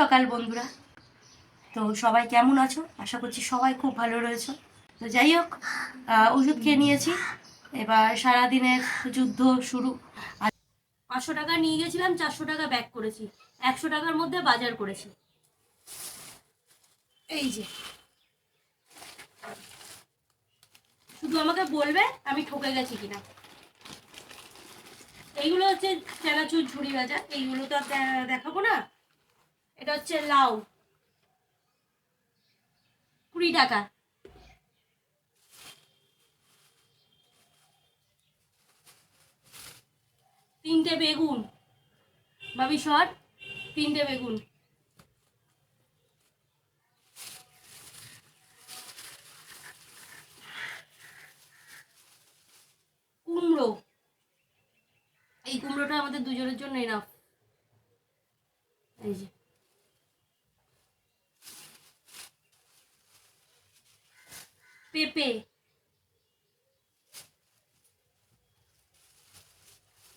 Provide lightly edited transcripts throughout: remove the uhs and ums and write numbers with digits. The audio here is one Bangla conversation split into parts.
সকাল বন্ধুরা। তো সবাই কেমন আছো? আশা করছি সবাই খুব ভালো রয়েছো। তো যাই হোক, ওষুধ খেয়ে নিয়েছি। এবার সারাদিনের যুদ্ধ শুরু। আর 500 টাকা নিয়ে গেছিলাম, 400 টাকা ব্যাক করেছি, 100 টাকার মধ্যে বাজার করেছি। এই যে, শুধু আমাকে বলবে আমি ঠকে গেছি কিনা। এইগুলো হচ্ছে চানাচুর ঝুড়ি ভাজা, এইগুলো তো দেখাবো না। এটা হচ্ছে লাউ, 20 টাকা। তিনটে বেগুন, ভাবি শর্ট, 3টে বেগুন। কুমড়ো, এই কুমড়োটা আমাদের দুজনের জন্য এনাফ। এই যে, পেঁপে,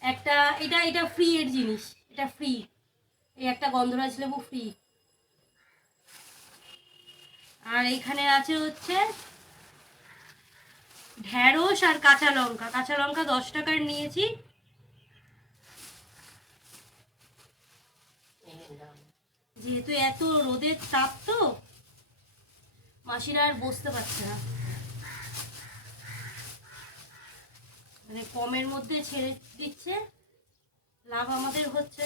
একটা, এটা এটা ফ্রি এর জিনিস, এটা ফ্রি। এই একটা গন্ধরাজ লেবু ফ্রি। আর এখানে আছে হচ্ছে ঢেঁড়স আর কাঁচা লঙ্কা। কাঁচা লঙ্কা 10 টাকার নিয়েছি। যেহেতু এত রোদের তাপ, তো মাসিরা আর বসতে পারছে না, মানে কমের মধ্যে ছেড়ে দিচ্ছে। লাভ আমাদের হচ্ছে,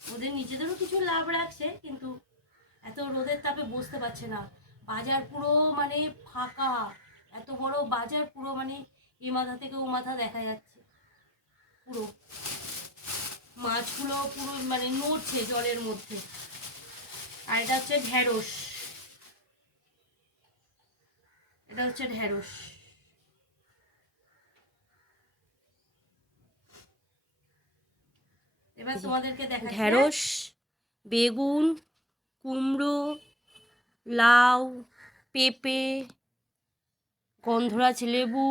ওদের নিজেদেরও কিছু লাভ রাখছে, কিন্তু এত রোদের তাপে বসতে পারছে না। বাজার পুরো মানে ফাঁকা, এত বড় বাজার পুরো মানে এ মাথা থেকে ও মাথা দেখা যাচ্ছে। পুরো মাছগুলো পুরো মানে নড়ছে জলের মধ্যে। আর এটা হচ্ছে ঢেঁড়স, এটা হচ্ছে ঢেঁড়স। এবার তোমাদেরকে দেখা, ঢেঁড়স, বেগুন, কুমড়ো, লাউ, পেঁপে, গন্ধরাজ লেবু,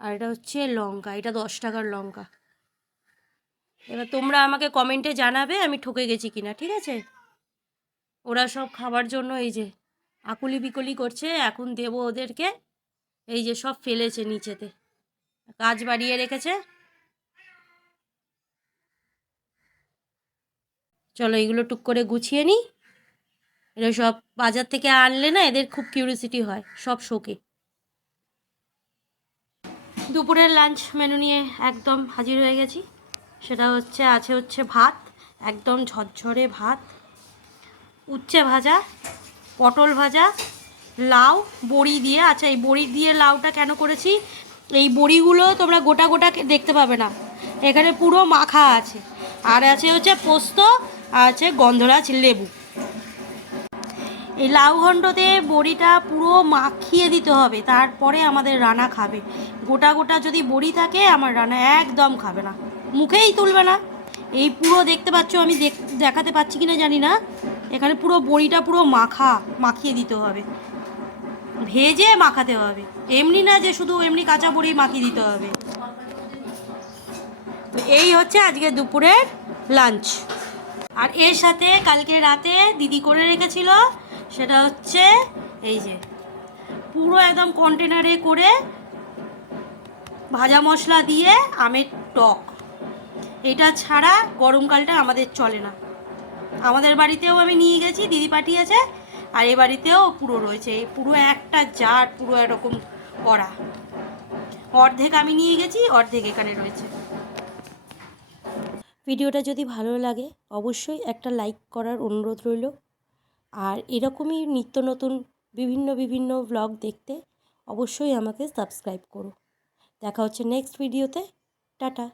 আর এটা হচ্ছে লঙ্কা। এটা 10 টাকার লঙ্কা। এবার তোমরা আমাকে কমেন্টে জানাবে আমি ঠকে গেছি কিনা, ঠিক আছে? ওরা সব খাবার জন্য এই যে আকুলি বিকলি করছে, এখন দেবো ওদেরকে। এই যে সব ফেলেছে নিচেতে, কাজ বাড়িয়ে রেখেছে। চলো এইগুলো টুক করে গুছিয়ে নিই। এরা সব বাজার থেকে আনলে না, এদের খুব কিউরিসিটি হয়, সব শোকে। দুপুরের লাঞ্চ মেনু নিয়ে একদম হাজির হয়ে গেছি। সেটা হচ্ছে ভাত, একদম ঝরঝরে ভাত, উচ্ছে ভাজা, পটল ভাজা, লাউ, বড়ি দিয়ে। আচ্ছা, এই বড়ি দিয়ে লাউটা কেন করেছি, এই বড়িগুলো তোমরা গোটা গোটা দেখতে পাবে না, এখানে পুরো মাখা আছে। আর আছে হচ্ছে পোস্ত, আর আছে গন্ধরাজ লেবু। এই লাউ ঘণ্টতে বড়িটা পুরো মাখিয়ে দিতে হবে, তারপরে আমাদের রানা খাবে। গোটা গোটা যদি বড়ি থাকে আমার রানা একদম খাবে না, মুখেই তুলবে না। এই পুরো দেখতে পাচ্ছ, আমি দেখাতে পাচ্ছি কিনা জানি না, এখানে পুরো বড়িটা পুরো মাখিয়ে দিতে হবে, ভেজে মাখাতে হবে। এমনি না যে শুধু এমনি কাঁচা বড়ি মাখিয়ে দিতে হবে। তো এই হচ্ছে আজকে দুপুরের লাঞ্চ। আর এর সাথে কালকে রাতে দিদি করে রেখেছিল, সেটা হচ্ছে এই যে পুরো একদম কন্টেনারে করে ভাজা মশলা দিয়ে আমের টক। এটা ছাড়া গরমকালটা আমাদের চলে না। আমাদের বাড়িতেও আমি নিয়ে গেছি, দিদি পাঠিয়েছে, আর এ বাড়িতেও পুরো রয়েছে। এই পুরো একটা জার পুরো এরকম করা, অর্ধেক আমি নিয়ে গেছি, অর্ধেক এখানে রয়েছে। ভিডিওটা যদি ভালো লাগে অবশ্যই একটা লাইক করার অনুরোধ রইল। আর এরকমই নিত্য নতুন বিভিন্ন ভ্লগ দেখতে অবশ্যই আমাকে সাবস্ক্রাইব করো। দেখা হচ্ছে নেক্সট ভিডিওতে। টাটা।